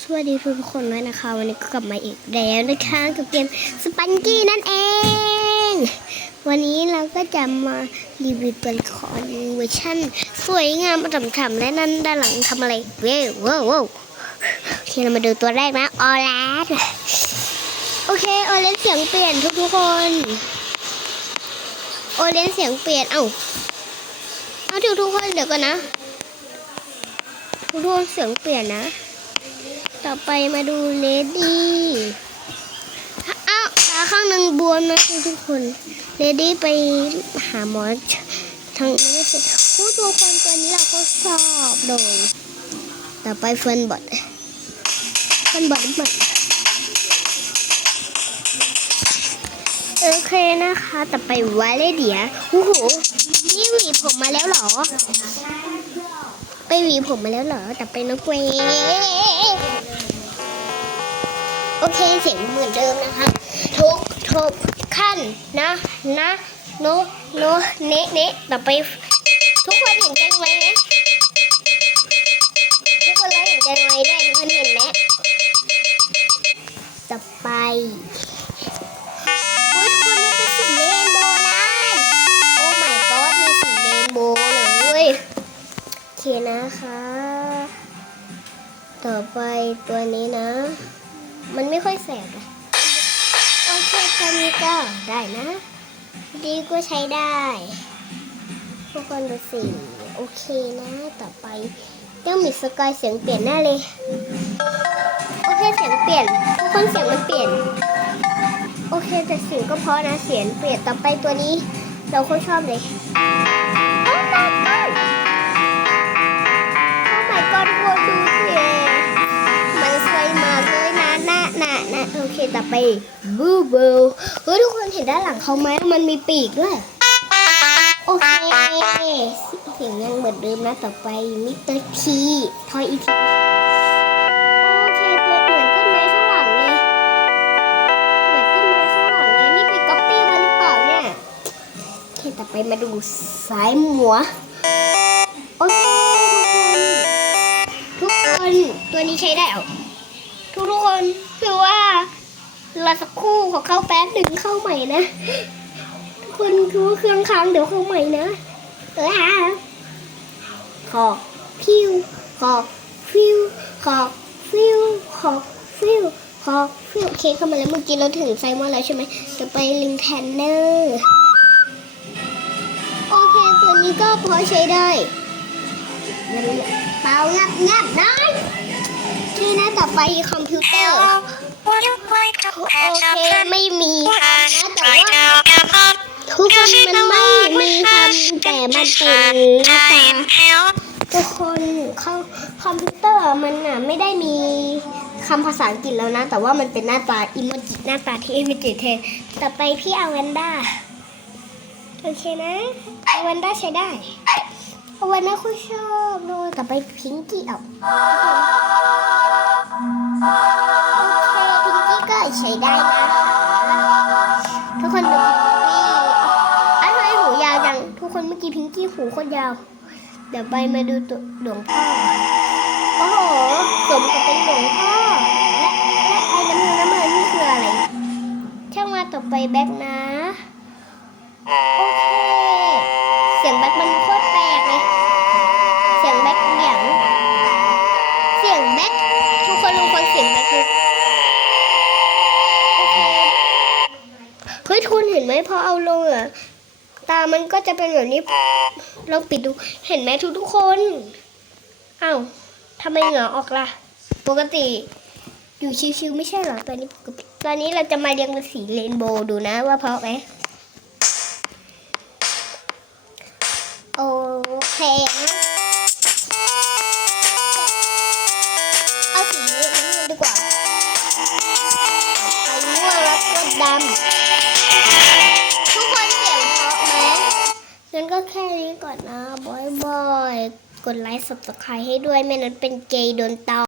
สวัสดีทุกคนด้วยนะคะ วันนี้ก็กลับมาอีกแล้วนะคะกับเกมสปันกี้นั่นเอง วันนี้เราก็จะมารีวิวตัวละครเวอร์ชันสวยงามฉ่ำๆและนั่นด้านหลังทำอะไรเว้ยว้าวว้าวโอเคเรามาดูตัวแรกนะออแลนโอเคออแลนเสียงเปลี่ยนทุกๆคนโอเลนเสียงเปลี่ยนเอ้าเอาทุกทุกๆคนเดี๋ยวก่อนนะทุกคนเสียงเปลี่ยนนะ ต่อไปมาดูเลดี้อ้าวตาข้างหนึ่งบวมนะทุกคน เลดี้ไปหาหมอทางนั้นไม่เสร็จผู้ตัวคนตัวนี้เราก็ชอบโดย ต่อไปเฟิร์นบอดเฟิร์นบอดหมดโอเคนะคะ ต่อไปวาเลเดียโอ้โหนี่หวีผมมาแล้วเหรอ ไปหวีผมมาแล้วเหรอ แต่เป็นนกเวโอเคเสียงเหมือนเดิมนะคะ ทุกทุกขั้นนะนะโนโนเนะเนะต่อไปทุกคนเห็นกันไหมนะ ต่อไปตัวนี้นะ มันไม่ค่อยแสบเลยโอเคตัวนี้ก็ได้นะ ดีก็ใช้ได้ทุกคนดูสิโอเคนะ ต่อไปยังมีสกายเสียงเปลี่ยนแน่เลย โอเคเสียงเปลี่ยน ทุกคนเสียงมันเปลี่ยน โอเคแต่เสียงก็เพราะนะเสียงเปลี่ยนต่อไปตัวนี้ เราก็ชอบเลยโอ้ my god โอเคต่อไปบูบูเฮ้ยทุกคนเห็นด้านหลังเขาไหมมันมีปีกด้วย โอเคเสียงยังเหมือนเดิมนะต่อไปมิสเตอร์ทีทอยอีทีโอเคตัวเหมือนต้นไม้ฝรั่งเลยเหมือนต้นไม้ฝรั่งเลยนี่ไปก๊อปปี้มาหรือเปล่าเนี่ยโอเคต่อไปมาดูสายหมัวโอเคทุกคน ทุกคนตัวนี้ใช้ได้หรอทุกทุกคนคือว่า รอสักครู่ขอเข้าแป๊บหนึ่งเข้าใหม่นะทุกคนคือว่าเครื่องค้างเดี๋ยวเข้าใหม่นะเออฮะขอพิวขอฟิวขอฟิวขอฟิวขอฟิวโอเคเข้ามาแล้วเมื่อกี้เราถึงไซมอนแล้วใช่ไหมจะไปลิงแทนเนอร์โอเคตัวนี้ก็พอใช้ได้เปล่างับงับได้นี่นะต่อไปคอมพิวเตอร์ โอเคไม่มีคำนะแต่ว่าทุกคนมันไม่มีคำแต่มันเป็นหน้าตา time count. ทุกคนเขาคอมพิวเตอร์มันอะไม่ได้มีคำภาษาอังกฤษแล้วนะ แต่ว่ามันเป็นหน้าตาอิโมจิหน้าตาที่เอมิจิเทต่อไปพี่เอาวันด้าโอเคนะเอาวันด้าใช้ได้เอาวันด้าคุยชอบเลยต่อไปพิงกี้เอา ใช้ได้นะทุกคนดูพิงกี้อ้าวทำไมหูยาวจัง ทุกคนเมื่อกี้พิงกี้หูโคตรยาว เดี๋ยวไปมาดูตัวหลวงพ่อ โอ้โหสมกับเป็นหลวงพ่อ และและไอ้น้ำเงินน้ำเงินนี่คืออะไร ช่างมาต่อไปแบ็คนะ ทุนเห็นไหมพอเอาลงอะตามันก็จะเป็นแบบนี้ลองปิดดูเห็นไหมทุกทุกคนอ้าวทำไมเหงื่อออกล่ะ ปกติอยู่ชิวๆไม่ใช่เหรอตอนนี้ปกติตอนนี้เราจะมาเรียงเป็นสีเรนโบว์ดูนะว่าเพราะไหมโอเคเอาสีนี้ดีกว่าไปม่วงแล้วก็ดำ ก็แค่นี้ก่อนนะบอยบอย กดไลค์สับสไครให้ด้วยไม่นั้นเป็นเกย์โดนตา